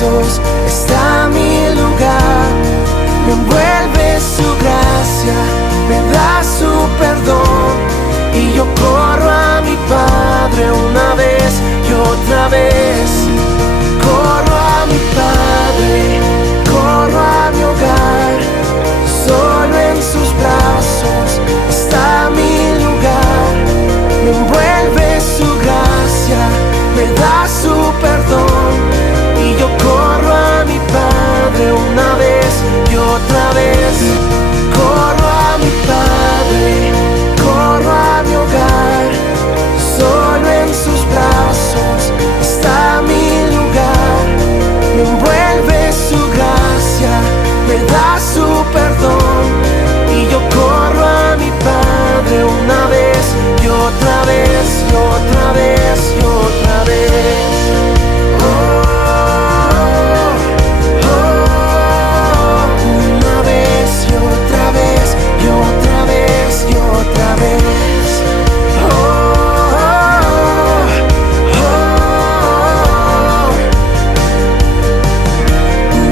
brazos está mi lugar. Me envuelve su gracia, me da su perdón, y yo corro a mi Padre una vez y otra vez. Corro a mi Padre, corro a mi hogar, solo en sus brazos está mi lugar. Me envuelve su gracia, me da su perdón, y yo corro a mi Padre una vez y otra vez. Corro a mi Padre, corro a mi hogar, solo en sus brazos está mi lugar. Me envuelve su gracia, me da su perdón, y yo corro a mi Padre una vez y otra vez y otra vez y otra vez. Una vez y otra vez y otra vez y otra vez.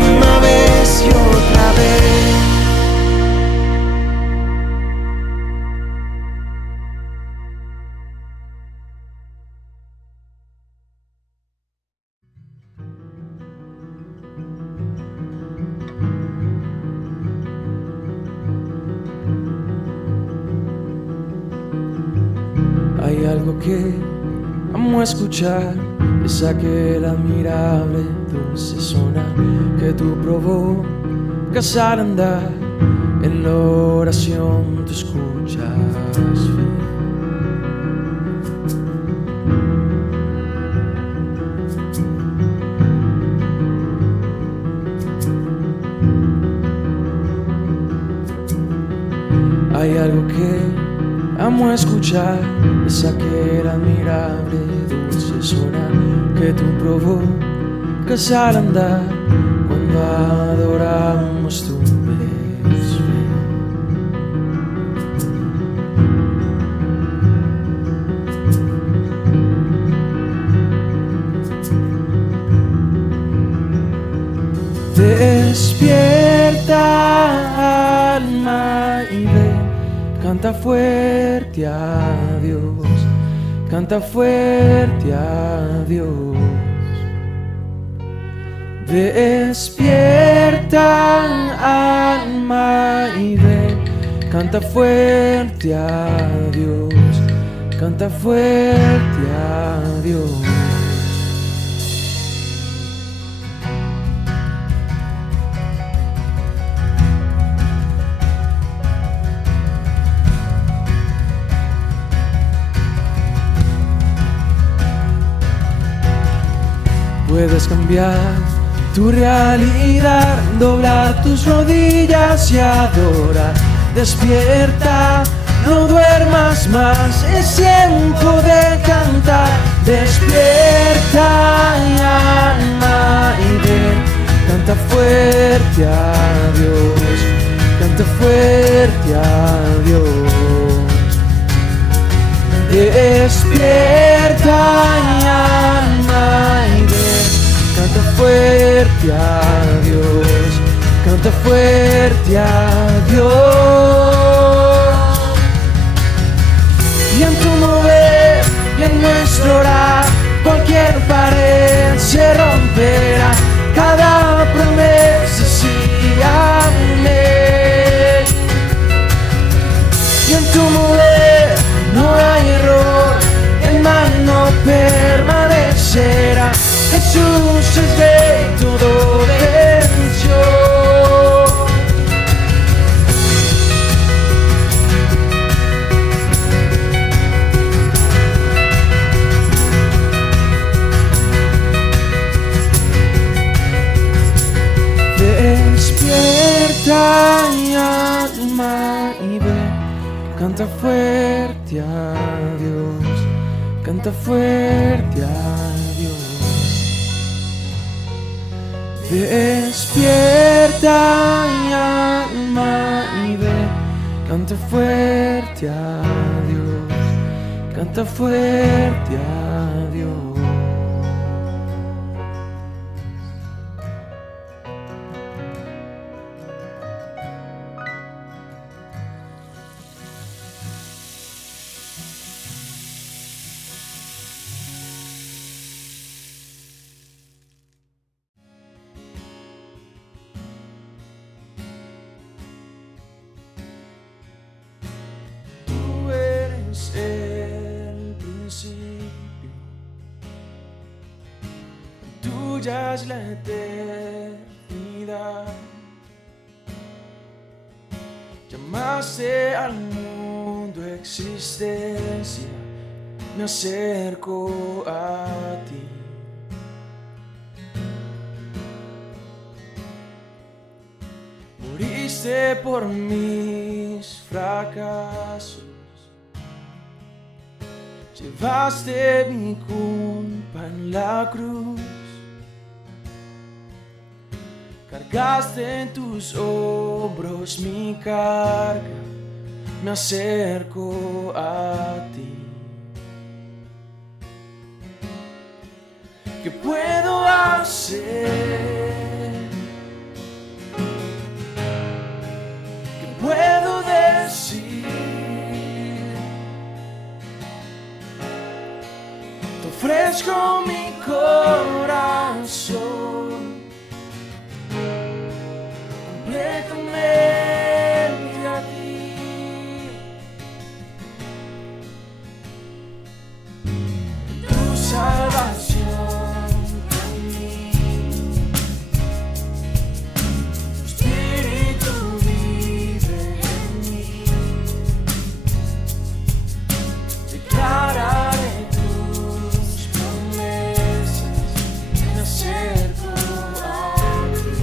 Una vez y otra vez. Hay algo que amo escuchar, es aquel admirable dulce sonar que tú provocas al andar. En la oración tú escuchas bien. Hay algo que amo escuchar, es aquel admirable dulce sonar que tú provocas al andar cuando adoramos tu ves. Despierta, alma, y ve. Canta fuerte a Dios, canta fuerte a Dios. Despierta, alma, y ven, canta fuerte a Dios, canta fuerte a Dios. Puedes cambiar tu realidad, doblar tus rodillas y adorar. Despierta, no duermas más, es tiempo de cantar. Despierta, alma, y ven, canta fuerte a Dios, canta fuerte a Dios. Despierta, alma, y ven, canta fuerte a Dios, canta fuerte a Dios. Y en tu mover y en nuestro orar, cualquier pared se romperá, cada promesa sí, amén. Y en tu mover no hay error, el mal no permanecerá. Jesús es rey, todo venció. Despierta, alma, y ve, canta fuerte a Dios, canta fuerte a Dios. Despierta, alma, y ve, canta fuerte a Dios, canta fuerte a Dios. huyas la eternidad. Llamaste al mundo existencia, me acerco a ti. Moriste por mis fracasos, llevaste mi culpa en la cruz, cargaste en tus hombros mi carga, me acerco a ti. ¿Qué puedo hacer? ¿Qué puedo decir? Te ofrezco mi corazón completamente a ti. Tu salvación camino, tu espíritu vive en mí. Declararé tus promesas, me acerco a ti.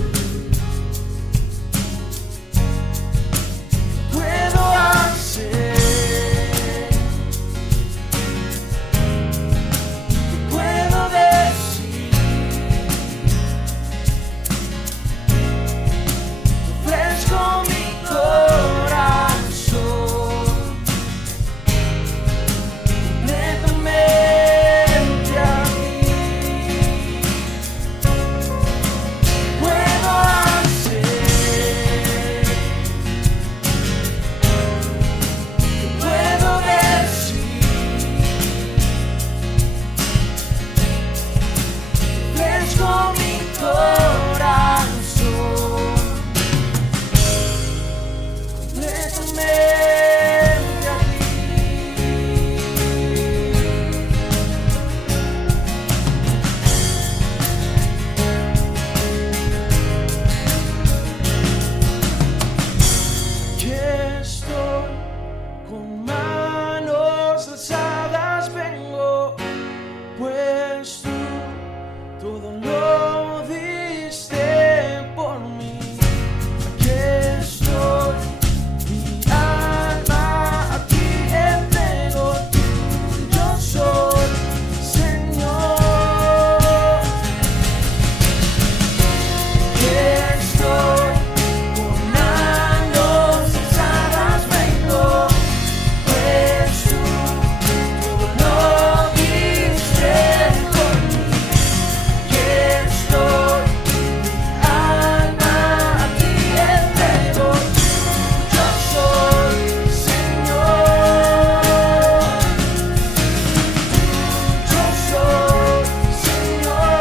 Puedo hacer, ¿qué puedo decir? Te ofrezco mi corazón completamente a ti. Puedo hacer, ¿qué puedo decir? Te ofrezco mi corazón completamente a ti. Aquí estoy con manos alzadas, vengo, pues tú todo lo diste por mí. Aquí estoy, mi alma a ti entrego, yo soy, Señor. Aquí estoy, con manos alzadas vengo, pues tú todo lo diste por mí. Aquí estoy, mi alma a ti entrego, yo soy, Señor. Yo soy, Señor.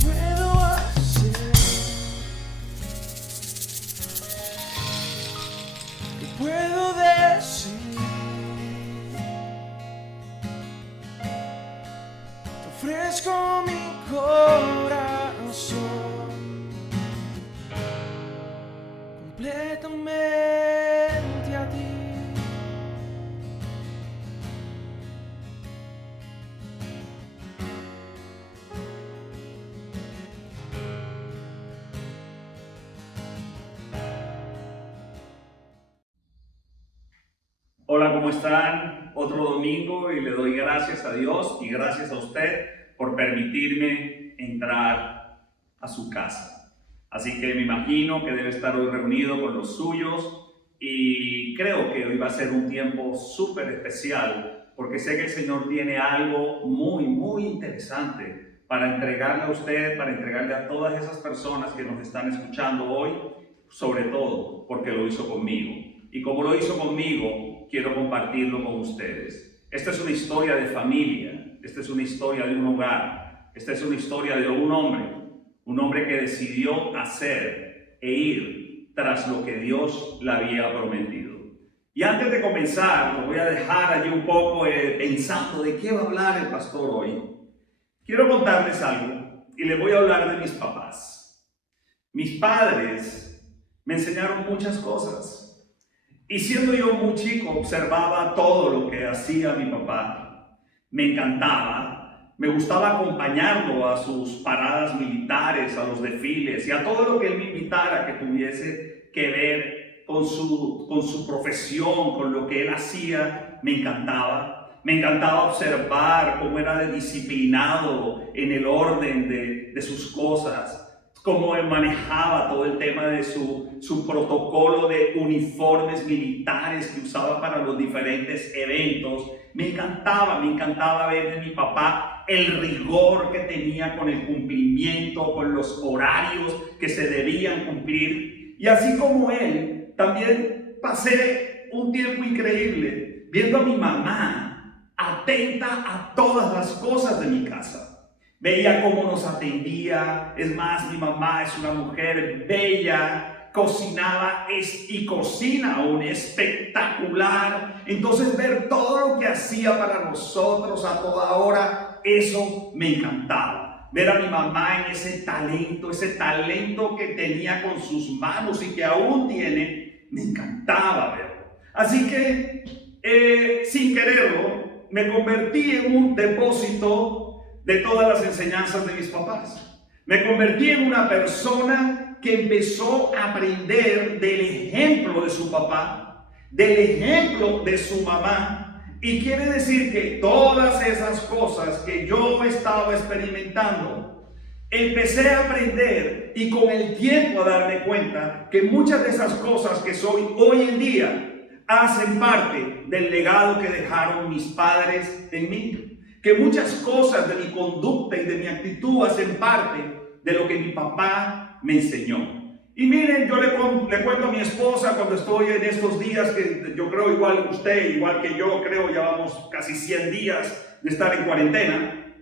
Puedo hacer, ¿qué puedo decir? Te ofrezco mi corazón completamente a ti. Hola, ¿cómo están? Otro domingo y le doy gracias a Dios y gracias a usted por permitirme entrar a su casa. Así que me imagino que debe estar hoy reunido con los suyos y creo que hoy va a ser un tiempo súper especial porque sé que el Señor tiene algo muy interesante para entregarle a usted, para entregarle a todas esas personas que nos están escuchando hoy, sobre todo porque lo hizo conmigo. Y como lo hizo conmigo, quiero compartirlo con ustedes. Esta es una historia de familia, esta es una historia de un hogar, esta es una historia de un hombre un hombre que decidió hacer e ir tras lo que Dios le había prometido. Y antes de comenzar, lo voy a dejar allí un poco pensando de qué va a hablar el pastor hoy. Quiero contarles algo y les voy a hablar de mis papás. Mis padres me enseñaron muchas cosas. Y siendo yo muy chico, observaba todo lo que hacía mi papá. Me encantaba, me gustaba acompañarlo a sus paradas militares, a los desfiles y a todo lo que él me invitara que tuviese que ver con su profesión, con lo que él hacía. Me encantaba observar cómo era de disciplinado en el orden de sus cosas, cómo él manejaba todo el tema de su protocolo de uniformes militares que usaba para los diferentes eventos. Me encantaba ver en mi papá el rigor que tenía con el cumplimiento, con los horarios que se debían cumplir. Y así como él, también pasé un tiempo increíble viendo a mi mamá atenta a todas las cosas de mi casa. Veía cómo nos atendía. Es más, mi mamá es una mujer bella, cocinaba y cocina aún espectacular. Entonces ver todo lo que hacía para nosotros a toda hora, eso me encantaba. Ver a mi mamá en ese talento que tenía con sus manos y que aún tiene, me encantaba verlo. Así que, sin quererlo, me convertí en un depósito de todas las enseñanzas de mis papás. Me convertí en una persona que empezó a aprender del ejemplo de su papá, del ejemplo de su mamá. Y quiere decir que todas esas cosas que yo estaba experimentando, empecé a aprender y con el tiempo a darme cuenta que muchas de esas cosas que soy hoy en día hacen parte del legado que dejaron mis padres en mí. Que muchas cosas de mi conducta y de mi actitud hacen parte de lo que mi papá me enseñó. Y miren, yo le cuento a mi esposa cuando estoy en estos días, que yo creo igual que usted, igual que yo, creo ya vamos casi 100 días de estar en cuarentena.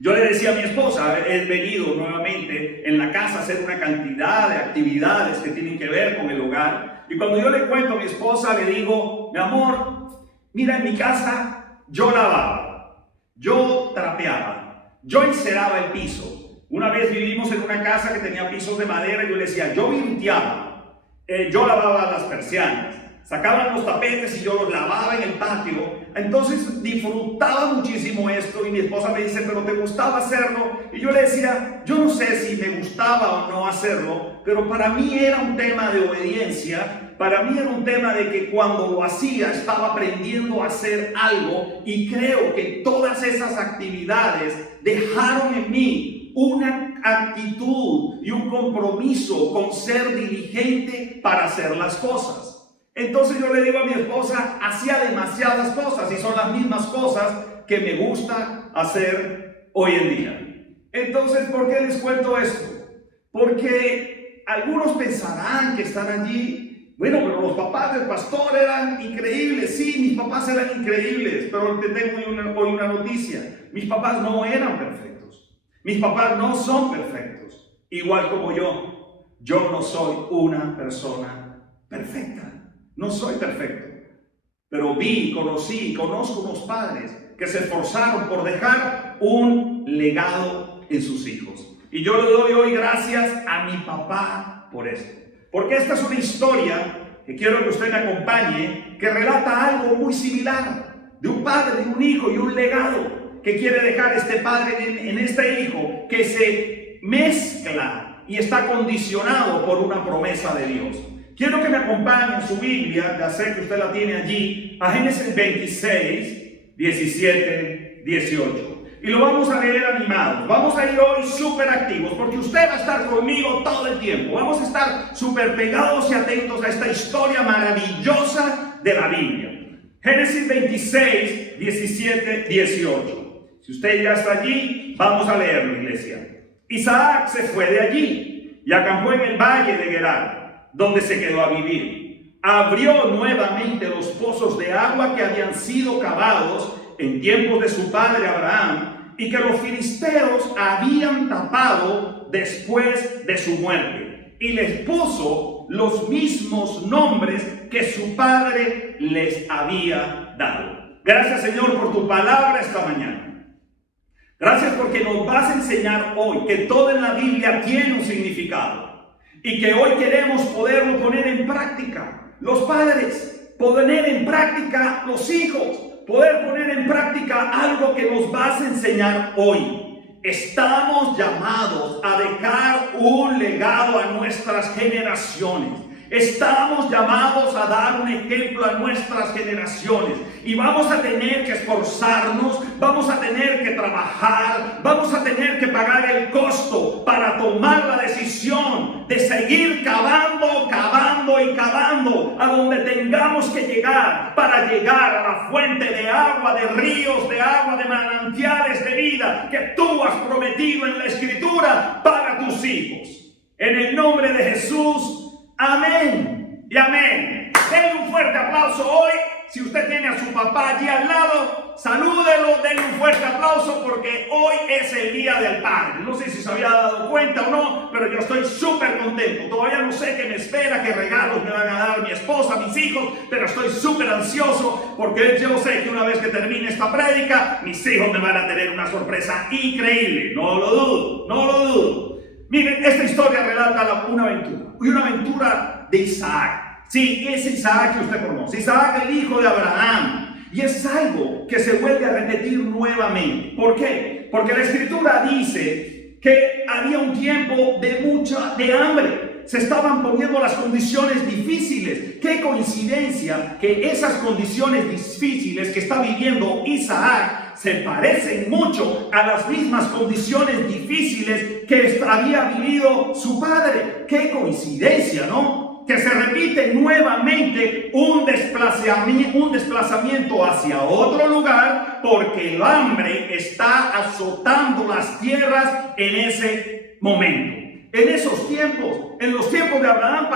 Yo le decía a mi esposa, he venido nuevamente en la casa a hacer una cantidad de actividades que tienen que ver con el hogar. Y cuando yo le cuento a mi esposa, le digo, mi amor, mira, en mi casa yo lavaba, yo trapeaba, yo enceraba el piso. Una vez vivimos en una casa que tenía pisos de madera y yo le decía, yo limpiaba, yo lavaba las persianas, sacaban los tapetes y yo los lavaba en el patio. Entonces disfrutaba muchísimo esto y mi esposa me dice, pero ¿te gustaba hacerlo? Y yo le decía, yo no sé si me gustaba o no hacerlo, pero para mí era un tema de obediencia, para mí era un tema de que cuando lo hacía estaba aprendiendo a hacer algo y creo que todas esas actividades dejaron en mí una actitud y un compromiso con ser diligente para hacer las cosas. Entonces yo le digo a mi esposa, hacía demasiadas cosas y son las mismas cosas que me gusta hacer hoy en día. Entonces, ¿por qué les cuento esto? Porque algunos pensarán que están allí, bueno, pero los papás del pastor eran increíbles. Sí, mis papás eran increíbles, pero te tengo hoy una noticia. Mis papás no eran perfectos. Mis papás no son perfectos, igual como yo. Yo no soy una persona perfecta, no soy perfecto. Pero conocí y conozco unos padres que se esforzaron por dejar un legado en sus hijos. Y yo le doy hoy gracias a mi papá por esto. Porque esta es una historia que quiero que usted me acompañe, que relata algo muy similar, de un padre, de un hijo y un legado que quiere dejar este padre en este hijo, que se mezcla y está condicionado por una promesa de Dios. Quiero que me acompañe en su Biblia, ya sé que usted la tiene allí, a Génesis 26, 17, 18. Y lo vamos a leer animados. Vamos a ir hoy súper activos, porque usted va a estar conmigo todo el tiempo. Vamos a estar súper pegados y atentos a esta historia maravillosa de la Biblia. Génesis 26, 17, 18. Si usted ya está allí, vamos a leerlo, iglesia. Isaac se fue de allí y acampó en el valle de Gerar, donde se quedó a vivir. Abrió nuevamente los pozos de agua que habían sido cavados en tiempos de su padre Abraham y que los filisteos habían tapado dado después de su muerte, y les puso los mismos nombres que su padre les había dado. Gracias, Señor, por tu palabra esta mañana. Gracias porque nos vas a enseñar hoy que todo en la Biblia tiene un significado y que hoy queremos poderlo poner en práctica. Los padres, poner en práctica los hijos, poder poner en práctica algo que nos vas a enseñar hoy. Estamos llamados a dejar un legado a nuestras generaciones. Estamos llamados a dar un ejemplo a nuestras generaciones y vamos a tener que esforzarnos, vamos a tener que trabajar, vamos a tener que pagar el costo para tomar la decisión de seguir cavando a donde tengamos que llegar para llegar a la fuente de agua, de ríos, de agua, de manantiales de vida que tú has prometido en la Escritura para tus hijos. En el nombre de Jesús. Amén y amén. Denle un fuerte aplauso hoy. Si usted tiene a su papá allí al lado, salúdelo, denle un fuerte aplauso porque hoy es el Día del Padre. No sé si se había dado cuenta o no, pero yo estoy súper contento. Todavía no sé qué me espera, qué regalos me van a dar mi esposa, mis hijos, pero estoy súper ansioso porque yo sé que una vez que termine esta prédica, mis hijos me van a tener una sorpresa increíble. No lo dudo, no lo dudo. Miren, esta historia relata una aventura, y una aventura de Isaac. Sí, es Isaac que usted conoce, Isaac el hijo de Abraham. Y es algo que se vuelve a repetir nuevamente. ¿Por qué? Porque la Escritura dice que había un tiempo de hambre. Se estaban poniendo las condiciones difíciles. Qué coincidencia que esas condiciones difíciles que está viviendo Isaac se parecen mucho a las mismas condiciones difíciles que había vivido su padre. Qué coincidencia, ¿no? Que se repite nuevamente un desplazamiento hacia otro lugar porque el hambre está azotando las tierras en ese momento. En esos tiempos, en los tiempos de Abraham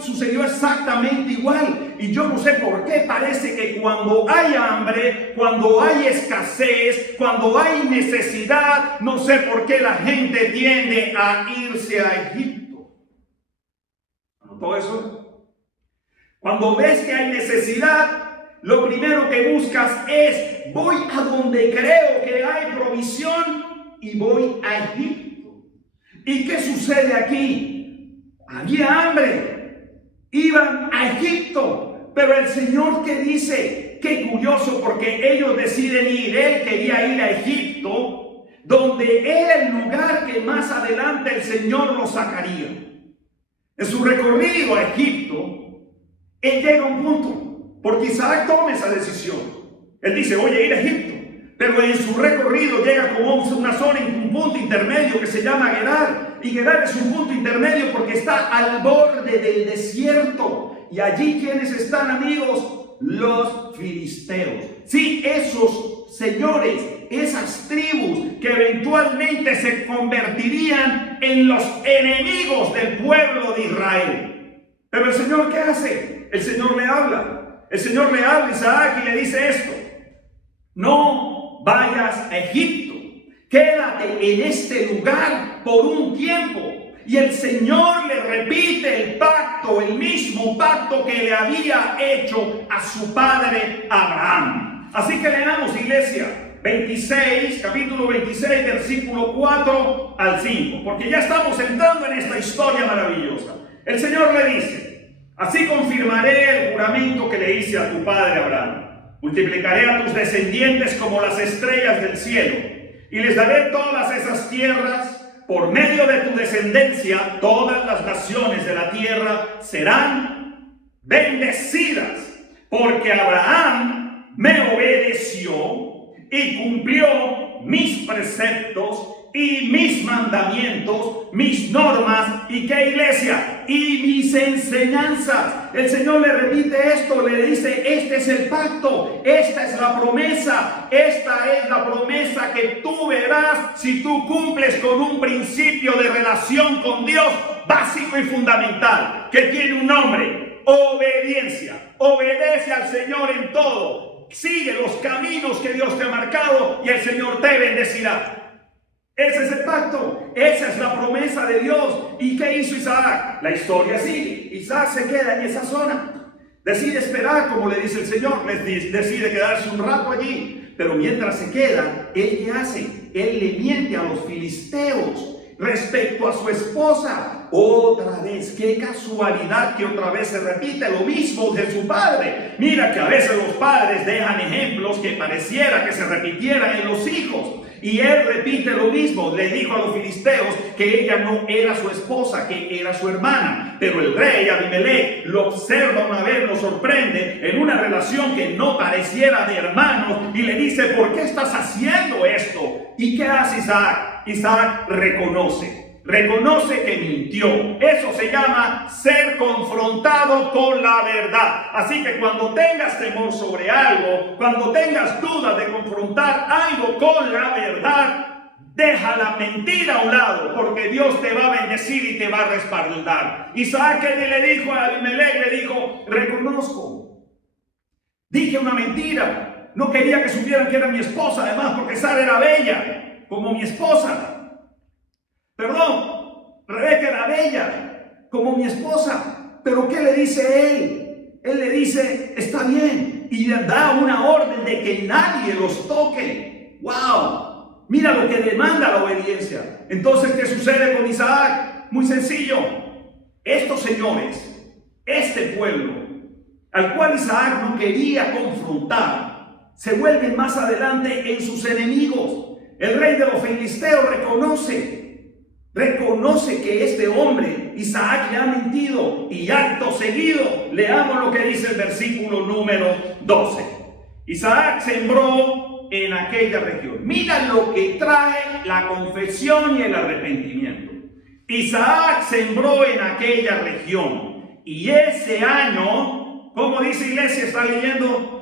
sucedió exactamente igual. Y yo no sé por qué parece que cuando hay hambre, cuando hay escasez, cuando hay necesidad, no sé por qué la gente tiende a irse a Egipto. ¿Anotó eso? Cuando ves que hay necesidad, lo primero que buscas es, voy a donde creo que hay provisión y voy a Egipto. ¿Y qué sucede aquí? Había hambre, iban a Egipto, pero el Señor, ¿qué dice? Qué curioso, porque ellos deciden ir. Él quería ir a Egipto, donde era el lugar que más adelante el Señor lo sacaría. En su recorrido a Egipto, él llega a un punto, porque Isaac toma esa decisión. Él dice, voy a ir a Egipto. Pero en su recorrido llega como una zona, un punto intermedio que se llama Gerar. Y Gerar es un punto intermedio porque está al borde del desierto. Y allí, ¿quiénes están, amigos? Los filisteos. Sí, esos señores, esas tribus que eventualmente se convertirían en los enemigos del pueblo de Israel. Pero el Señor, ¿qué hace? El Señor le habla. El Señor le habla a Isaac y le dice esto: no vayas a Egipto, quédate en este lugar por un tiempo. Y el Señor le repite el pacto, el mismo pacto que le había hecho a su padre Abraham. Así que leamos, iglesia, capítulo 26, versículo 4 al 5, porque ya estamos entrando en esta historia maravillosa. El Señor le dice, así confirmaré el juramento que le hice a tu padre Abraham. Multiplicaré a tus descendientes como las estrellas del cielo, y les daré todas esas tierras. Por medio de tu descendencia, todas las naciones de la tierra serán bendecidas, porque Abraham me obedeció y cumplió mis preceptos y mis mandamientos, mis normas, ¿y qué, iglesia? Y mis enseñanzas. El Señor le repite esto, le dice, este es el pacto, esta es la promesa que tú verás si tú cumples con un principio de relación con Dios básico y fundamental, que tiene un nombre: obediencia. Obedece al Señor en todo, sigue los caminos que Dios te ha marcado y el Señor te bendecirá. Ese es el pacto, esa es la promesa de Dios. ¿Y qué hizo Isaac? La historia sigue. Isaac se queda en esa zona. Decide esperar, como le dice el Señor. Decide quedarse un rato allí. Pero mientras se queda, ¿él qué hace? Él le miente a los filisteos respecto a su esposa. Otra vez, qué casualidad que otra vez se repite lo mismo de su padre. Mira que a veces los padres dejan ejemplos que pareciera que se repitieran en los hijos. Y él repite lo mismo. Le dijo a los filisteos que ella no era su esposa, que era su hermana. Pero el rey Abimelech lo observa una vez, lo sorprende en una relación que no pareciera de hermanos y le dice: ¿por qué estás haciendo esto? ¿Y qué hace Isaac? Isaac reconoce que mintió. Eso se llama ser confrontado con la verdad. Así que cuando tengas temor sobre algo, cuando tengas dudas de confrontar algo con la verdad, deja la mentira a un lado, porque Dios te va a bendecir y te va a respaldar. Isaac le dijo a Abimelech, le dijo: reconozco, dije una mentira, no quería que supieran que era mi esposa, además porque Sara era bella como mi esposa. Perdón, Rebeca era bella como mi esposa. Pero ¿qué le dice él? Él le dice: está bien, y le da una orden de que nadie los toque. ¡Wow! Mira lo que demanda la obediencia. Entonces, ¿qué sucede con Isaac? Muy sencillo. Estos señores, este pueblo, al cual Isaac no quería confrontar, se vuelven más adelante en sus enemigos. El rey de los filisteos reconoce que este hombre, Isaac, le ha mentido, y acto seguido leamos lo que dice el versículo número 12. Isaac sembró en aquella región. Mira lo que trae la confesión y el arrepentimiento. Isaac sembró en aquella región, y ese año, ¿cómo dice iglesia? ¿Está leyendo?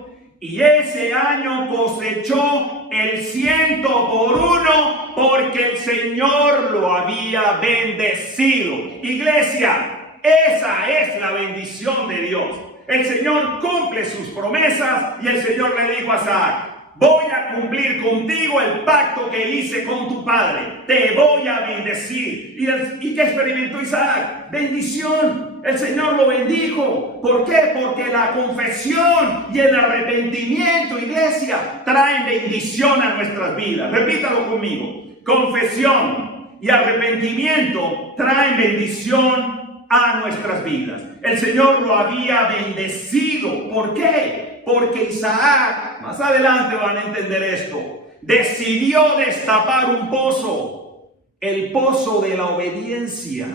Y ese año cosechó el 100 por 1, porque el Señor lo había bendecido. Iglesia, esa es la bendición de Dios. El Señor cumple sus promesas, y el Señor le dijo a Isaac: voy a cumplir contigo el pacto que hice con tu padre. Te voy a bendecir. ¿Y qué experimentó Isaac? Bendición. El Señor lo bendijo. ¿Por qué? Porque la confesión y el arrepentimiento, iglesia, traen bendición a nuestras vidas. Repítalo conmigo. Confesión y arrepentimiento traen bendición a nuestras vidas. El Señor lo había bendecido. ¿Por qué? Porque Isaac, más adelante van a entender esto, decidió destapar un pozo, el pozo de la obediencia.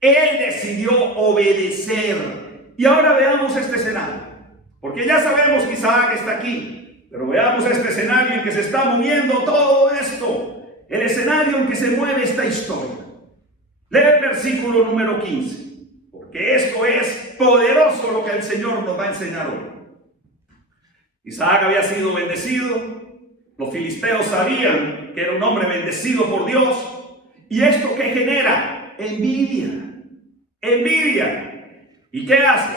Él decidió obedecer. Y ahora veamos este escenario, porque ya sabemos que Isaac está aquí, pero veamos este escenario en que se está moviendo todo esto, el escenario en que se mueve esta historia. Lee el versículo número 15, porque esto es poderoso lo que el Señor nos va a enseñar hoy. Isaac había sido bendecido. Los filisteos sabían que era un hombre bendecido por Dios. ¿Y esto qué genera? Envidia. ¿Y qué hace?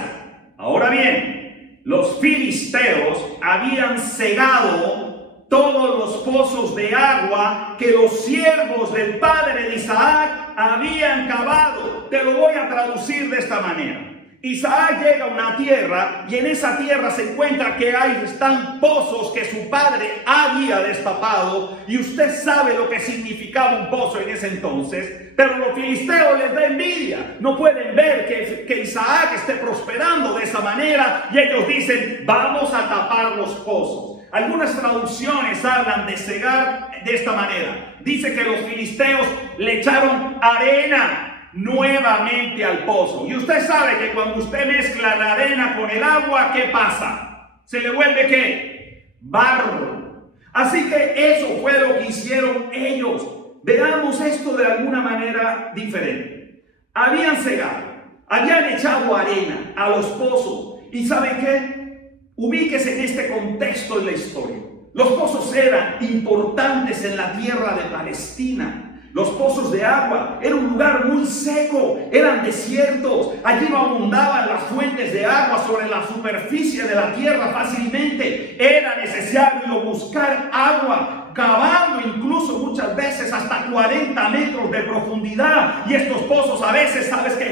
Ahora bien, los filisteos habían cegado todos los pozos de agua que los siervos del padre de Isaac habían cavado. Te lo voy a traducir de esta manera. Isaac llega a una tierra, y en esa tierra se encuentra que están pozos que su padre había destapado, y usted sabe lo que significaba un pozo en ese entonces. Pero los filisteos les da envidia, no pueden ver que Isaac esté prosperando de esa manera, y ellos dicen: vamos a tapar los pozos. Algunas traducciones hablan de cegar de esta manera. Dice que los filisteos le echaron arena nuevamente al pozo. Y usted sabe que cuando usted mezcla la arena con el agua, ¿qué pasa? ¿Se le vuelve qué? Barro. Así que eso fue lo que hicieron ellos. Veamos esto de alguna manera diferente. Habían cegado, habían echado arena a los pozos. ¿Y saben qué? Ubíquese en este contexto de la historia. Los pozos eran importantes en la tierra de Palestina. Los pozos de agua era un lugar muy seco, eran desiertos. Allí no abundaban las fuentes de agua sobre la superficie de la tierra fácilmente. Era necesario buscar agua, cavando incluso muchas veces hasta 40 metros de profundidad. Y estos pozos a veces, ¿sabes qué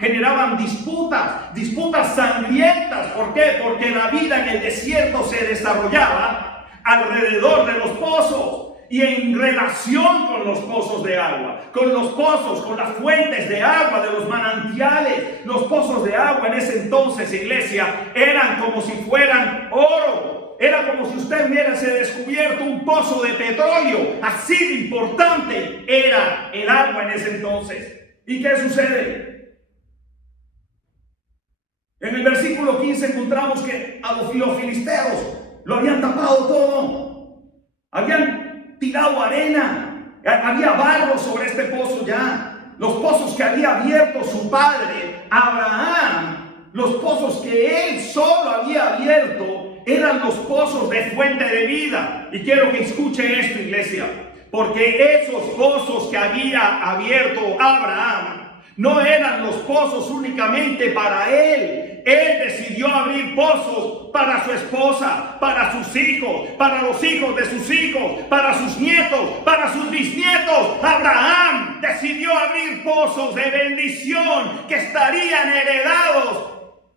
generaban disputas sangrientas? ¿Por qué? Porque la vida en el desierto se desarrollaba alrededor de los pozos. Y en relación con los pozos de agua, con los pozos, con las fuentes de agua de los manantiales. Los pozos de agua en ese entonces, iglesia, eran como si fueran oro. Era como si usted hubiese descubierto un pozo de petróleo. Así de importante era el agua en ese entonces. ¿Y qué sucede? En el versículo 15 encontramos que a los filisteos lo habían tapado todo. Habían tirado arena, había barro sobre este pozo ya. Los pozos que había abierto su padre Abraham, los pozos que él solo había abierto, eran los pozos de fuente de vida. Y quiero que escuche esto, iglesia, porque esos pozos que había abierto Abraham no eran los pozos únicamente para él. Él decidió abrir pozos para su esposa, para sus hijos, para los hijos de sus hijos, para sus nietos, para sus bisnietos. Abraham decidió abrir pozos de bendición que estarían heredados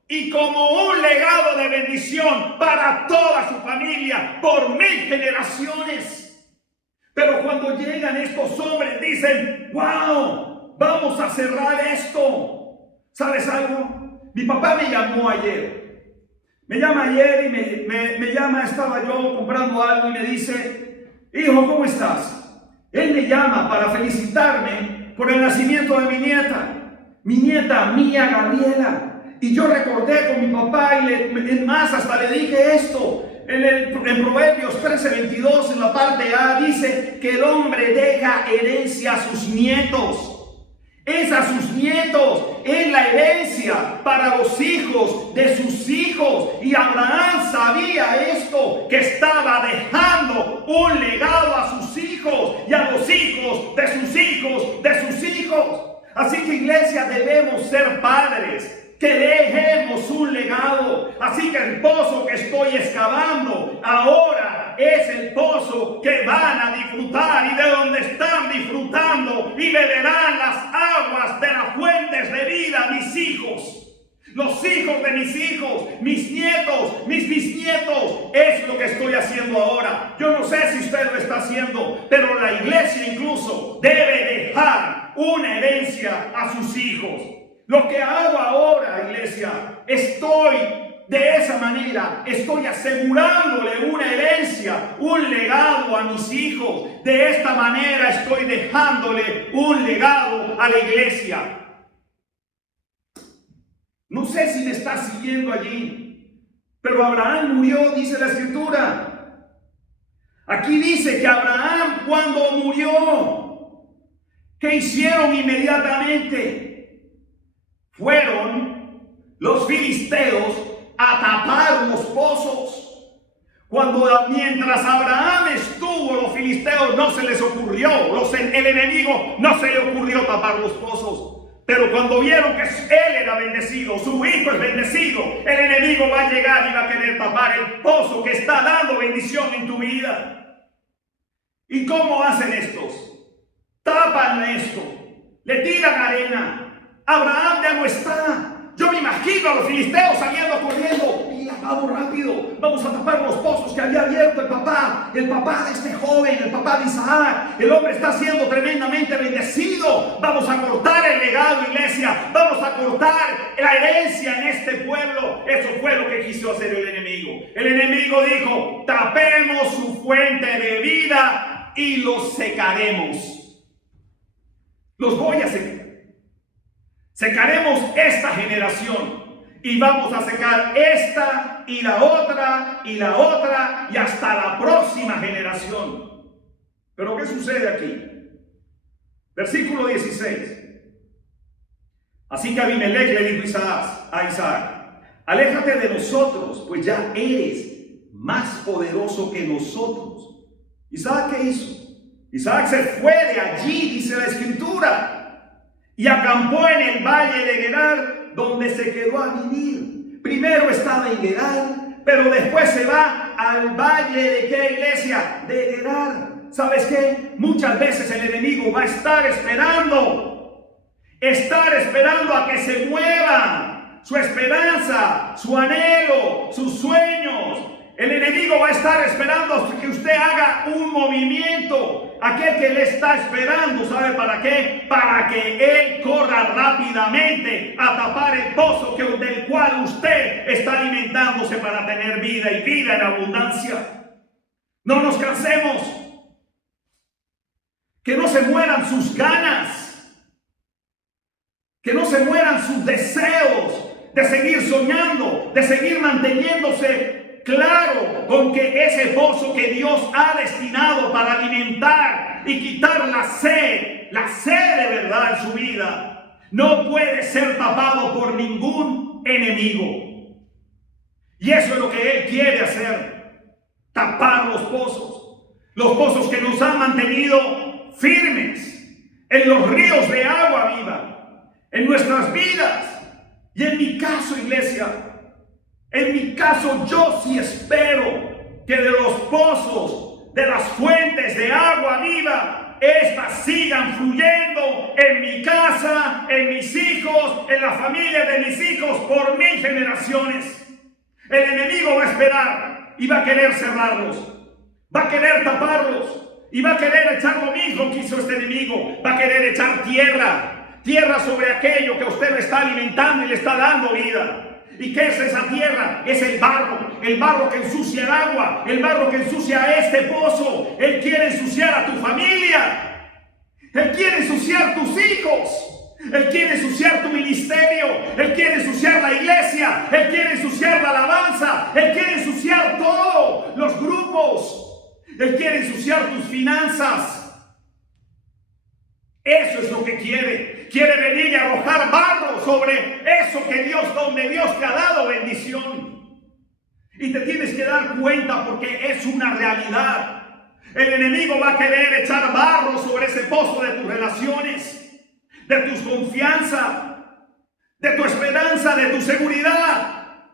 y como un legado de bendición para toda su familia por 1000 generaciones. Pero cuando llegan estos hombres dicen: ¡wow! Vamos a cerrar esto. ¿Sabes algo? Mi papá me llamó ayer. Me llama ayer y me llama, estaba yo comprando algo y me dice: hijo, ¿cómo estás? Él me llama para felicitarme por el nacimiento de mi nieta Mía Gabriela. Y yo recordé con mi papá y más hasta le dije esto. En Proverbios 13:22, en la parte A, dice que el hombre deja herencia a sus nietos. Es a sus nietos, es la herencia para los hijos de sus hijos. Y Abraham sabía esto, que estaba dejando un legado a sus hijos y a los hijos de sus hijos de sus hijos. Así que, iglesia, debemos ser padres que dejemos un legado. Así que el pozo que estoy excavando ahora es el pozo que van a disfrutar y de donde están disfrutando y beberán las aguas de las fuentes de vida mis hijos. Los hijos de mis hijos, mis nietos, mis bisnietos. Es lo que estoy haciendo ahora. Yo no sé si usted lo está haciendo, pero la iglesia incluso debe dejar una herencia a sus hijos. Lo que hago ahora, iglesia, estoy de esa manera, estoy asegurándole una herencia, un legado a mis hijos. De esta manera estoy dejándole un legado a la iglesia. No sé si me está siguiendo allí, pero Abraham murió, dice la Escritura. Aquí dice que Abraham, cuando murió, ¿qué hicieron inmediatamente? Fueron los filisteos a tapar los pozos. Mientras Abraham estuvo, los filisteos no se les ocurrió, el enemigo no se le ocurrió tapar los pozos. Pero cuando vieron que él era bendecido, su hijo es bendecido, el enemigo va a llegar y va a querer tapar el pozo que está dando bendición en tu vida. ¿Y cómo hacen estos? Tapan esto, le tiran arena. Abraham ya no está. Yo me imagino a los filisteos saliendo corriendo. Mira, vamos rápido, vamos a tapar los pozos que había abierto el papá de este joven, el papá de Isaac. El hombre está siendo tremendamente bendecido. Vamos a cortar el legado, iglesia. Vamos a cortar la herencia en este pueblo. Eso fue lo que quiso hacer el enemigo. El enemigo dijo: tapemos su fuente de vida y los secaremos. Los voy a secar. Secaremos esta generación y vamos a secar esta y la otra y la otra y hasta la próxima generación. Pero ¿qué sucede aquí? Versículo 16. Así que Abimelech le dijo a Isaac: aléjate de nosotros, pues ya eres más poderoso que nosotros. Isaac, ¿qué hizo? Isaac se fue de allí, dice la Escritura, y acampó en el valle de Gerar, donde se quedó a vivir. Primero estaba en Gerar, pero después se va al valle de ¿qué, iglesia? De Gerar. ¿Sabes qué? Muchas veces el enemigo va a estar esperando a que se mueva su esperanza, su anhelo, sus sueños. El enemigo va a estar esperando hasta que usted haga un movimiento. Aquel que le está esperando, ¿sabe para qué? Para que él corra rápidamente a tapar el pozo del cual usted está alimentándose para tener vida y vida en abundancia. No nos cansemos. Que no se mueran sus ganas. Que no se mueran sus deseos de seguir soñando, de seguir manteniéndose claro con que ese pozo que Dios ha destinado para alimentar y quitar la sed de verdad en su vida, no puede ser tapado por ningún enemigo. Y eso es lo que Él quiere hacer, tapar los pozos que nos han mantenido firmes en los ríos de agua viva, en nuestras vidas. Y en mi caso, iglesia, en mi caso yo sí espero que de los pozos, de las fuentes de agua viva, estas sigan fluyendo en mi casa, en mis hijos, en la familia de mis hijos por 1000 generaciones. El enemigo va a esperar y va a querer cerrarlos, va a querer taparlos y va a querer echar lo mismo que hizo este enemigo. Va a querer echar tierra sobre aquello que usted le está alimentando y le está dando vida. ¿Y qué es esa tierra? Es el barro que ensucia el agua, el barro que ensucia este pozo. Él quiere ensuciar a tu familia, Él quiere ensuciar tus hijos, Él quiere ensuciar tu ministerio, Él quiere ensuciar la iglesia, Él quiere ensuciar la alabanza, Él quiere ensuciar todos los grupos, Él quiere ensuciar tus finanzas. Eso es lo que quiere. Quiere venir y arrojar barro sobre eso donde Dios te ha dado bendición. Y te tienes que dar cuenta porque es una realidad. El enemigo va a querer echar barro sobre ese pozo de tus relaciones, de tu confianza, de tu esperanza, de tu seguridad,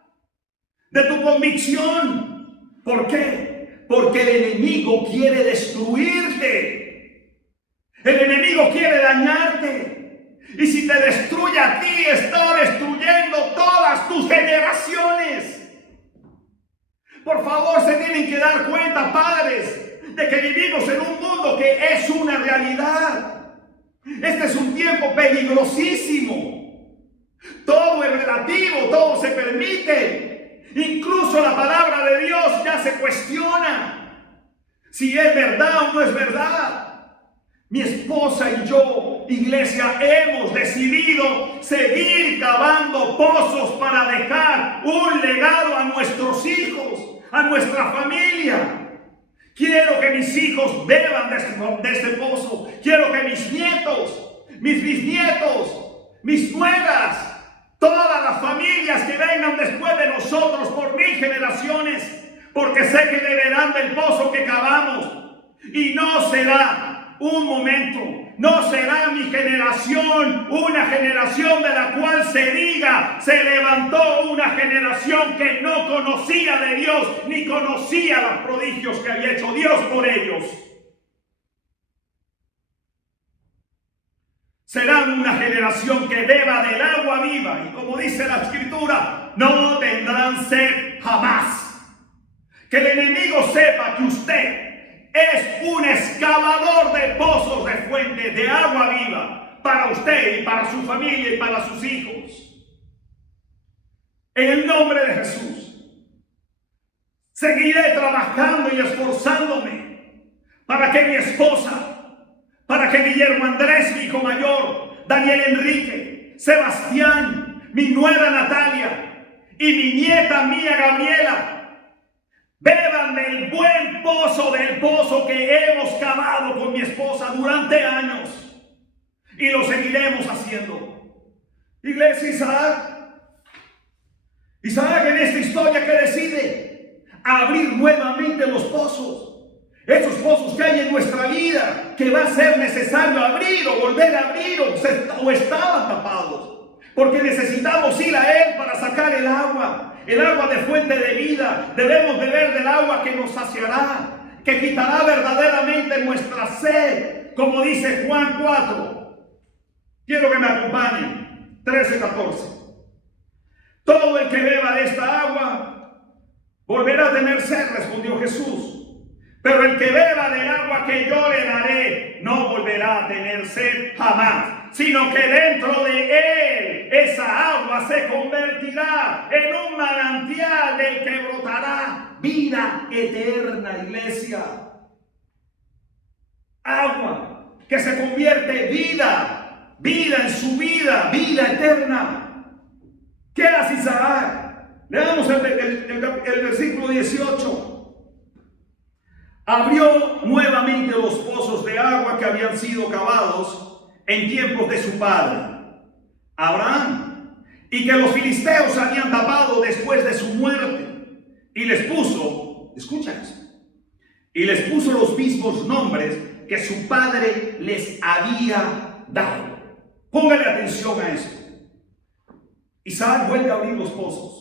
de tu convicción. ¿Por qué? Porque el enemigo quiere destruirte. El enemigo quiere dañarte. Y si te destruye a ti, está destruyendo todas tus generaciones. Por favor, se tienen que dar cuenta, padres, de que vivimos en un mundo que es una realidad. Este es un tiempo peligrosísimo. Todo es relativo, todo se permite. Incluso la palabra de Dios ya se cuestiona si es verdad o no es verdad. Mi esposa y yo, iglesia, hemos decidido seguir cavando pozos para dejar un legado a nuestros hijos, a nuestra familia. Quiero que mis hijos beban de este pozo. Quiero que mis nietos, mis bisnietos, mis nueras, todas las familias que vengan después de nosotros por 1000 generaciones, porque sé que beberán del pozo que cavamos. Y no será un momento, no será mi generación una generación de la cual se diga, se levantó una generación que no conocía de Dios, ni conocía los prodigios que había hecho Dios por ellos. Será una generación que beba del agua viva, y como dice la Escritura, no tendrán sed jamás. Que el enemigo sepa que usted es un excavador de pozos de fuentes de agua viva para usted y para su familia y para sus hijos. En el nombre de Jesús, seguiré trabajando y esforzándome para que mi esposa, para que Guillermo Andrés, mi hijo mayor, Daniel Enrique, Sebastián, mi nuera Natalia y mi nieta mía Gabriela beban del buen pozo, del pozo que hemos cavado con mi esposa durante años. Y lo seguiremos haciendo. Iglesia, Isaac en esta historia que decide abrir nuevamente los pozos. Esos pozos que hay en nuestra vida, que va a ser necesario abrir o volver a abrir o estaban tapados. Porque necesitamos ir a Él para sacar el agua de fuente de vida. Debemos beber del agua que nos saciará, que quitará verdaderamente nuestra sed, como dice Juan 4. Quiero que me acompañen, 13-14. Todo el que beba de esta agua volverá a tener sed, respondió Jesús. Pero el que beba del agua que yo le daré no volverá a tener sed jamás, sino que dentro de él esa agua se convertirá en un manantial del que brotará vida eterna, iglesia. Agua que se convierte vida en su vida eterna. ¿Qué hace Isaac? Leamos el versículo 18. Abrió nuevamente los pozos de agua que habían sido cavados en tiempos de su padre, Abraham, y que los filisteos habían tapado después de su muerte, y les puso, escucha eso, y les puso los mismos nombres que su padre les había dado. Póngale atención a eso. Isaac vuelve a abrir los pozos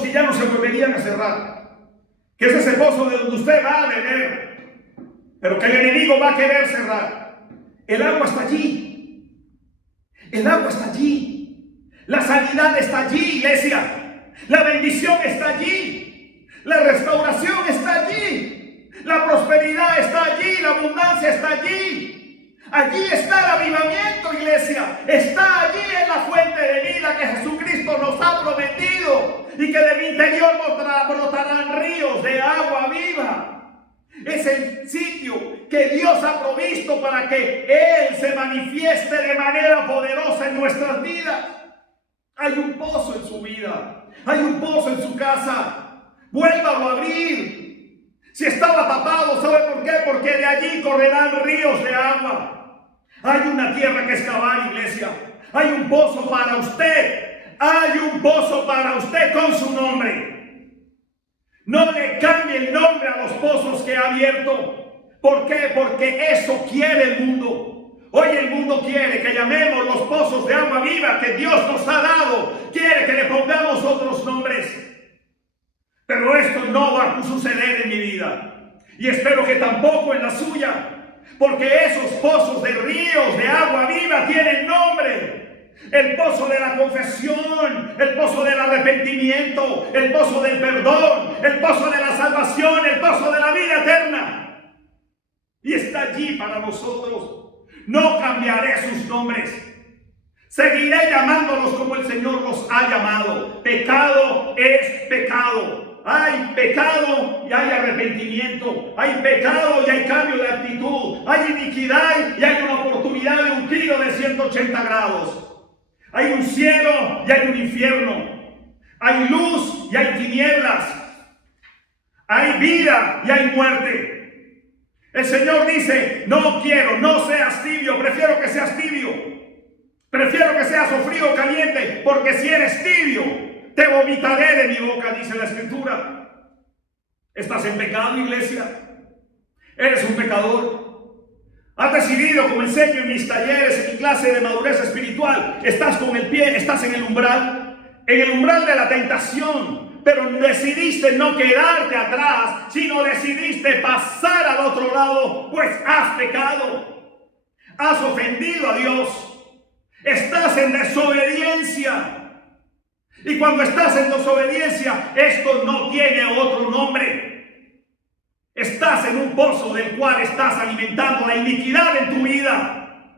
que ya no se volverían a cerrar. Que es ese pozo de donde usted va a beber, pero que el enemigo va a querer cerrar. El agua está allí. El agua está allí. La sanidad está allí, iglesia. La bendición está allí. La restauración está allí. La prosperidad está allí. La abundancia está allí. Allí está el avivamiento, iglesia. Está allí en la fuente de vida que Jesucristo nos ha prometido. Y que de mi interior brotarán ríos de agua viva. Es el sitio que Dios ha provisto para que Él se manifieste de manera poderosa en nuestras vidas. Hay un pozo en su vida. Hay un pozo en su casa. Vuélvalo a abrir. Si estaba tapado, ¿sabe por qué? Porque de allí correrán ríos de agua. Hay una tierra que excavar, iglesia. Hay un pozo para usted. Hay un pozo para usted con su nombre. No le cambie el nombre a los pozos que ha abierto. ¿Por qué? Porque eso quiere el mundo. Hoy el mundo quiere que llamemos los pozos de agua viva que Dios nos ha dado. Quiere que le pongamos otros nombres. Pero esto no va a suceder en mi vida. Y espero que tampoco en la suya. Porque esos pozos de ríos de agua viva tienen nombre. El pozo de la confesión, el pozo del arrepentimiento, el pozo del perdón, el pozo de la salvación, el pozo de la vida eterna. Y está allí para nosotros. No cambiaré sus nombres. Seguiré llamándolos como el Señor los ha llamado. Pecado es pecado. Hay pecado y hay arrepentimiento. Hay pecado y hay cambio de actitud. Hay iniquidad y hay una oportunidad de un giro de 180 grados. Hay un cielo y hay un infierno. Hay luz y hay tinieblas. Hay vida y hay muerte. El Señor dice, no quiero, no seas tibio, prefiero que seas tibio. Prefiero que seas o frío o caliente, porque si eres tibio, te vomitaré de mi boca, dice la Escritura. ¿Estás en pecado, iglesia? ¿Eres un pecador? Has decidido, como enseño en mis talleres, en mi clase de madurez espiritual, estás con el pie, estás en el umbral de la tentación, pero decidiste no quedarte atrás, sino decidiste pasar al otro lado, pues has pecado, has ofendido a Dios, estás en desobediencia. Y cuando estás en desobediencia, esto no tiene otro nombre. Estás en un pozo del cual estás alimentando la iniquidad en tu vida.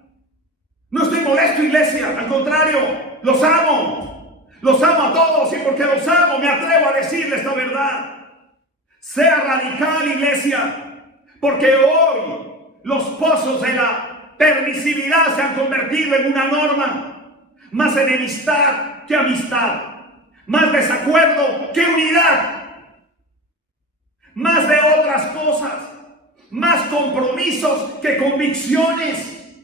No estoy molesto, iglesia, al contrario, los amo. Los amo a todos y porque los amo me atrevo a decirles esta verdad. Sea radical, iglesia, porque hoy los pozos de la permisividad se han convertido en una norma. Más enemistad que amistad, más desacuerdo que unidad. Más de otras cosas, más compromisos que convicciones,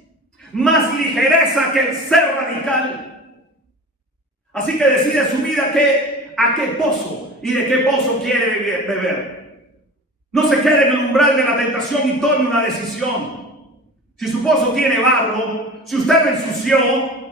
más ligereza que el ser radical. Así que decide en su vida a qué pozo y de qué pozo quiere beber. No se quede en el umbral de la tentación y tome una decisión. Si su pozo tiene barro, si usted lo ensució,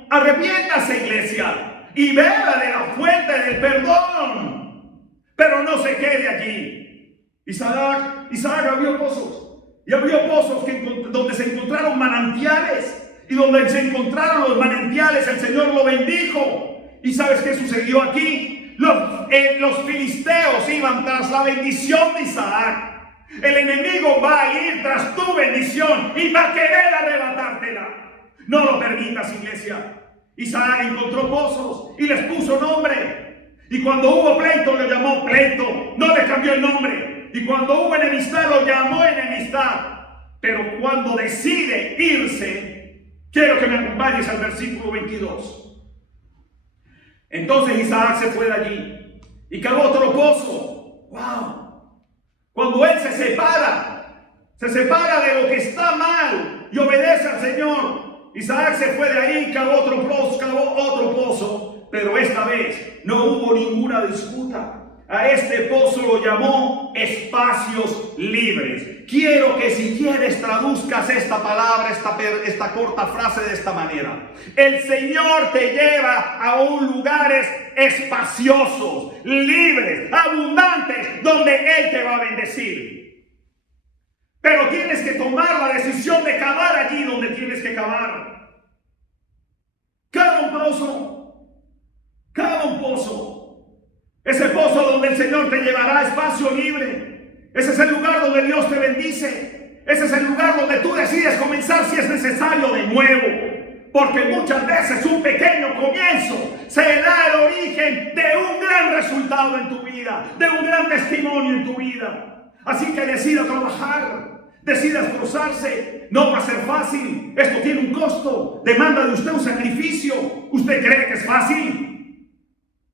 arrepiéntase, iglesia, y beba de la fuente del perdón. Pero no se quede allí. Isaac abrió pozos. Y abrió pozos donde se encontraron manantiales. Y donde se encontraron los manantiales, el Señor lo bendijo. ¿Y sabes qué sucedió aquí? Los filisteos iban tras la bendición de Isaac. El enemigo va a ir tras tu bendición y va a querer arrebatártela. No lo permitas, iglesia. Isaac encontró pozos y les puso nombre. Y cuando hubo pleito, le llamó pleito. No le cambió el nombre. Y cuando hubo enemistad, lo llamó enemistad. Pero cuando decide irse, quiero que me acompañes al versículo 22. Entonces Isaac se fue de allí y cavó otro pozo. ¡Wow! Cuando él se separa de lo que está mal y obedece al Señor, Isaac se fue de ahí y cavó otro pozo, pero esta vez no hubo ninguna disputa. A este pozo lo llamó espacios libres. Quiero que si quieres traduzcas esta palabra, esta corta frase de esta manera. El Señor te lleva a lugares espaciosos, libres, abundantes, donde Él te va a bendecir. Pero tienes que tomar la decisión de cavar allí donde tienes que cavar. Cava un pozo. Ese pozo donde el Señor te llevará a espacio libre. Ese es el lugar donde Dios te bendice. Ese es el lugar donde tú decides comenzar si es necesario de nuevo. Porque muchas veces un pequeño comienzo será el origen de un gran resultado en tu vida, de un gran testimonio en tu vida. Así que decida trabajar, decida esforzarse. No va a ser fácil. Esto tiene un costo. Demanda de usted un sacrificio. ¿Usted cree que es fácil?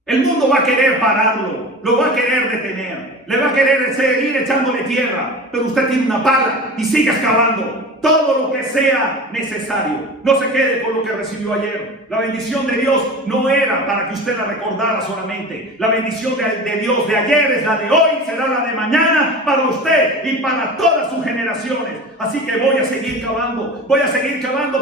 El mundo va a querer pararlo, lo va a querer detener, le va a querer seguir echándole tierra, pero usted tiene una pala y sigue excavando todo lo que sea necesario. No se quede con lo que recibió ayer. La bendición de Dios no era para que usted la recordara solamente. La bendición de Dios de ayer es la de hoy, será la de mañana para usted y para todas sus generaciones. Así que voy a seguir cavando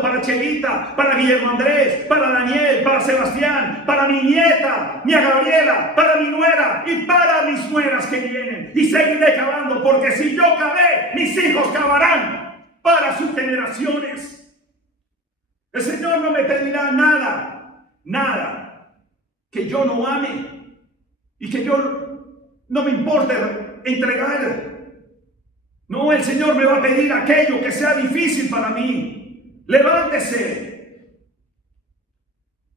para Chelita, para Guillermo Andrés, para Daniel, para Sebastián, para mi nieta, mi Gabriela, para mi nuera y para mis nueras que vienen. Y seguiré cavando, porque si yo cavé, mis hijos cavarán para sus generaciones. El Señor no me pedirá nada que yo no ame y que yo no me importe entregar. No, el Señor me va a pedir aquello que sea difícil para mí. Levántese.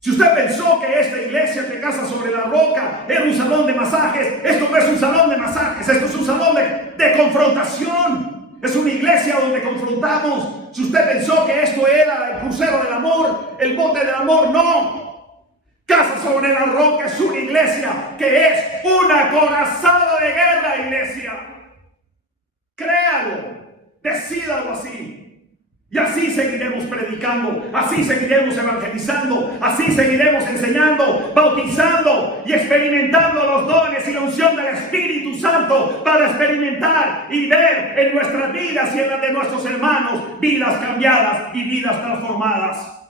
Si usted pensó que esta iglesia que casa sobre la roca era un salón de masajes, esto no es un salón de masajes, esto es un salón de confrontación. Es una iglesia donde confrontamos. Si usted pensó que esto era el crucero del amor, el bote del amor, no. Casa sobre la roca es una iglesia que es una corazada de guerra, iglesia. Créalo, decídalo así. Y así seguiremos predicando, así seguiremos evangelizando, así seguiremos enseñando, bautizando y experimentando los dones y la unción del Espíritu Santo para experimentar y ver en nuestras vidas y en las de nuestros hermanos vidas cambiadas y vidas transformadas.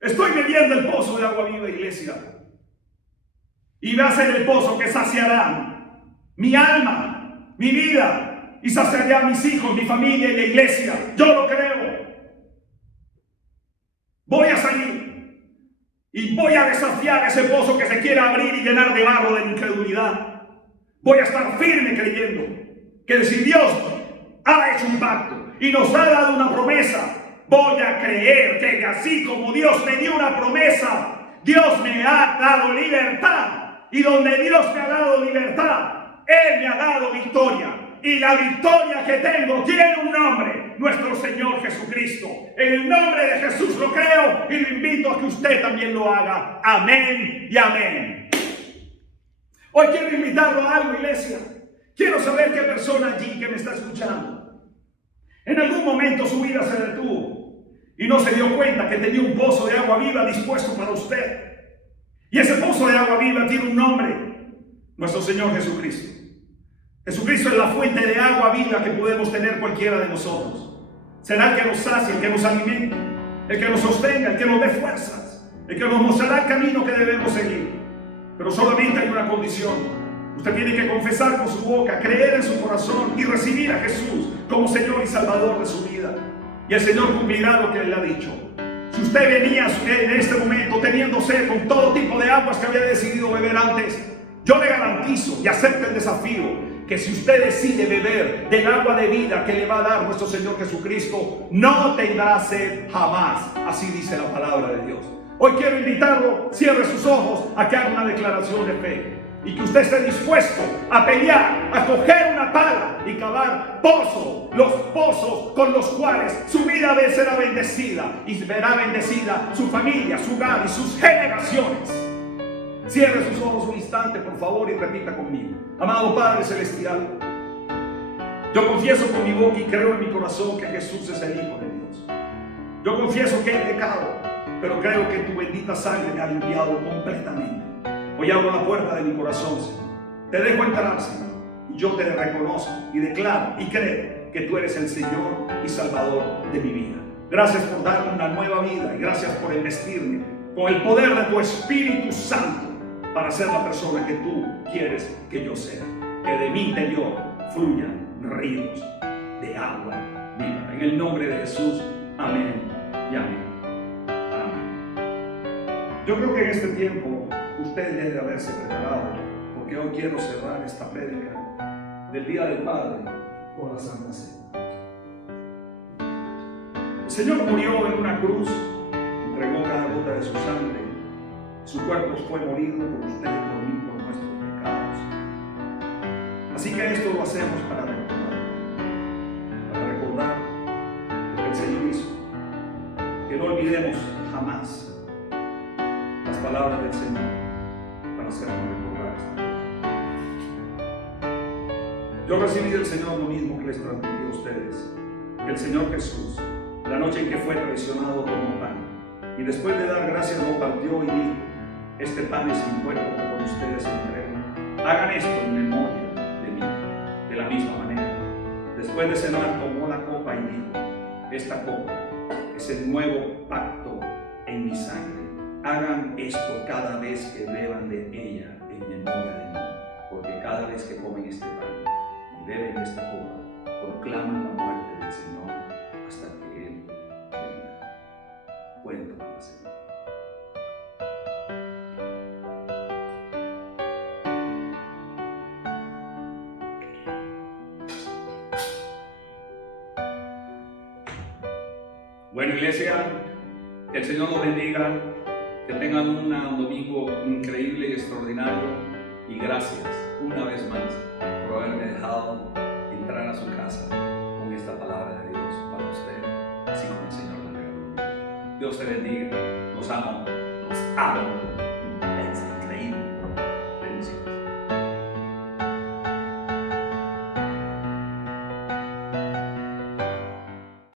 Estoy bebiendo el pozo de agua viva, iglesia, y va a ser el pozo que saciará mi alma, mi vida, y saciará a mis hijos, mi familia y la iglesia. Yo lo creo. Voy a salir y voy a desafiar ese pozo que se quiera abrir y llenar de barro de la incredulidad. Voy a estar firme creyendo que si Dios ha hecho un pacto y nos ha dado una promesa, voy a creer que así como Dios me dio una promesa, Dios me ha dado libertad. Y donde Dios me ha dado libertad, Él me ha dado victoria. Y la victoria que tengo tiene un nombre: nuestro Señor Jesucristo. En el nombre de Jesús lo creo y lo invito a que usted también lo haga. Amén y amén. Hoy quiero invitarlo a algo, iglesia. Quiero saber qué persona allí que me está escuchando en algún momento su vida se detuvo y no se dio cuenta que tenía un pozo de agua viva dispuesto para usted. Y ese pozo de agua viva tiene un nombre: nuestro Señor Jesucristo. Jesucristo es la fuente de agua viva que podemos tener cualquiera de nosotros. Será el que nos sacie, el que nos alimente, el que nos sostenga, el que nos dé fuerzas, el que nos mostrará el camino que debemos seguir. Pero solamente hay una condición. Usted tiene que confesar con su boca, creer en su corazón y recibir a Jesús como Señor y Salvador de su vida. Y el Señor cumplirá lo que Él ha dicho. Si usted venía en este momento teniendo sed con todo tipo de aguas que había decidido beber antes, yo le garantizo y acepto el desafío que si usted decide beber del agua de vida que le va a dar nuestro Señor Jesucristo, no tendrá sed jamás. Así dice la palabra de Dios. Hoy quiero invitarlo, cierre sus ojos, a que haga una declaración de fe y que usted esté dispuesto a pelear, a coger una pala y cavar pozos, los pozos con los cuales su vida será bendecida y verá bendecida su familia, su hogar y sus generaciones. Cierre sus ojos un instante, por favor, y repita conmigo. Amado Padre Celestial, yo confieso con mi boca y creo en mi corazón que Jesús es el Hijo de Dios. Yo confieso que he pecado, pero creo que tu bendita sangre me ha limpiado completamente. Hoy abro la puerta de mi corazón, Señor. Te dejo entrar, Señor, y yo te reconozco y declaro y creo que tú eres el Señor y Salvador de mi vida. Gracias por darme una nueva vida y gracias por investirme con el poder de tu Espíritu Santo para ser la persona que tú quieres que yo sea. Que de mi interior fluyan ríos de agua viva. En el nombre de Jesús, amén y amén. Amén. Yo creo que en este tiempo usted debe haberse preparado, porque hoy quiero cerrar esta prédica del Día del Padre con la Santa Cena. El Señor murió en una cruz, entregó cada gota de su sangre. Su cuerpo fue molido por usted y por mí, por nuestros pecados. Así que esto lo hacemos para recordar lo que el Señor hizo. Que no olvidemos jamás las palabras del Señor para hacernos recordar. Yo recibí del Señor lo mismo que les transmití a ustedes, que el Señor Jesús, la noche en que fue traicionado, tomó pan y después de dar gracias lo partió y dijo: este pan es mi cuerpo que por ustedes entrego. Hagan esto en memoria de mí. De la misma manera, después de cenar, tomó la copa y dijo: esta copa es el nuevo pacto en mi sangre. Hagan esto cada vez que beban de ella en memoria de mí, porque cada vez que comen este pan y beben esta copa, proclaman la muerte del Señor hasta que Él venga. Pueden tomar la cena. Bueno, iglesia, que el Señor los bendiga, que tengan un domingo increíble y extraordinario, y gracias una vez más por haberme dejado entrar a su casa con esta palabra de Dios para usted, así como el Señor la regaló. Dios te bendiga, los amo, los amo.